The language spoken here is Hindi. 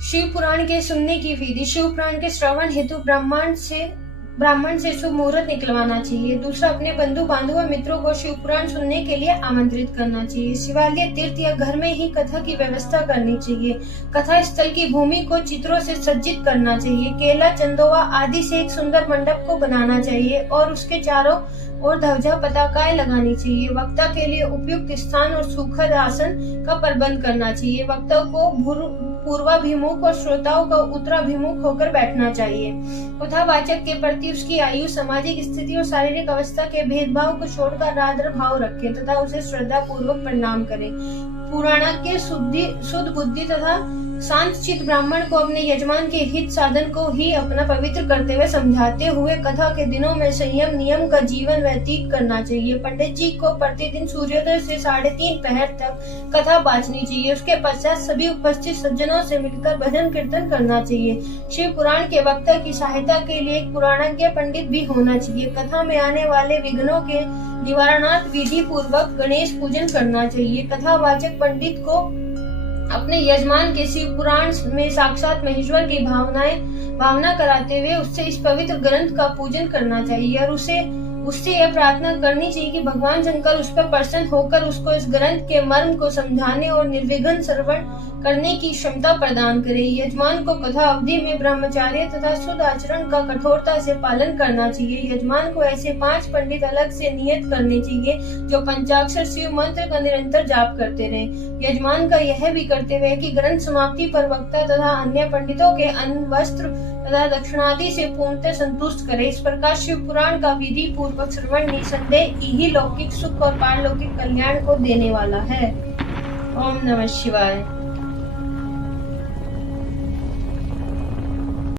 शिव पुराण के सुनने की विधि। शिव पुराण के श्रवण हेतु ब्राह्मण से शुभ मुहूर्त निकलवाना चाहिए। दूसरा, अपने बंधु बांधव और मित्रों को शिव पुराण सुनने के लिए आमंत्रित करना चाहिए। शिवालय, तीर्थ या घर में ही कथा की व्यवस्था करनी चाहिए। कथा स्थल की भूमि को चित्रों से सज्जित करना चाहिए। केला, चंदोवा आदि से एक सुंदर मंडप को बनाना चाहिए और उसके चारों और ध्वजा पताकाएं लगानी चाहिए। वक्ता के लिए उपयुक्त स्थान और सुखद आसन का प्रबंध करना चाहिए। वक्ता को पूर्वाभिमुख और श्रोताओं को उत्तराभिमुख होकर बैठना चाहिए। कथावाचक के प्रति उसकी आयु, सामाजिक स्थिति और शारीरिक अवस्था के भेदभाव को छोड़कर आदर भाव रखें तथा उसे श्रद्धा पूर्वक प्रणाम करें। पुराणज्ञ शुद्ध बुद्धि तथा शांत चित्त ब्राह्मण को अपने यजमान के हित साधन को ही अपना पवित्र करते हुए समझाते हुए कथा के दिनों में संयम नियम का जीवन व्यतीत करना चाहिए। पंडित जी को प्रतिदिन सूर्योदय से 3:30 पहर तक कथा बांचनी चाहिए। उसके पश्चात सभी उपस्थित सज्जनों से मिलकर भजन कीर्तन करना चाहिए। शिव पुराण के वक्ता की सहायता के लिए एक पुराणज्ञ पंडित भी होना चाहिए। कथा में आने वाले विघ्नों के निवारणार्थ विधि पूर्वक गणेश पूजन करना चाहिए। कथावाचक पंडित को अपने यजमान के शिव पुराण में साक्षात महेश्वर की भावना कराते हुए उससे इस पवित्र ग्रंथ का पूजन करना चाहिए और उससे यह प्रार्थना करनी चाहिए कि भगवान शंकर उस पर प्रसन्न होकर उसको इस ग्रंथ के मर्म को समझाने और निर्विघ्न श्रवण करने की क्षमता प्रदान करे। यजमान को कथा अवधि में ब्रह्मचार्य तथा शुद्ध आचरण का कठोरता से पालन करना चाहिए। यजमान को ऐसे 5 पंडित अलग से नियत करने चाहिए जो पंचाक्षर शिव मंत्र का निरंतर जाप करते रहे। यजमान का यह भी कर्तव्य है कि ग्रंथ समाप्ति पर वक्ता तथा अन्य पंडितों के अन्न, वस्त्र तथा दक्षिणादि से पूर्णतः संतुष्ट करे। इस प्रकार शिव पुराण का विधि पूर्वक श्रवण निसंदेह ही लौकिक सुख और पारलौकिक कल्याण को देने वाला है। ओम नमः शिवाय।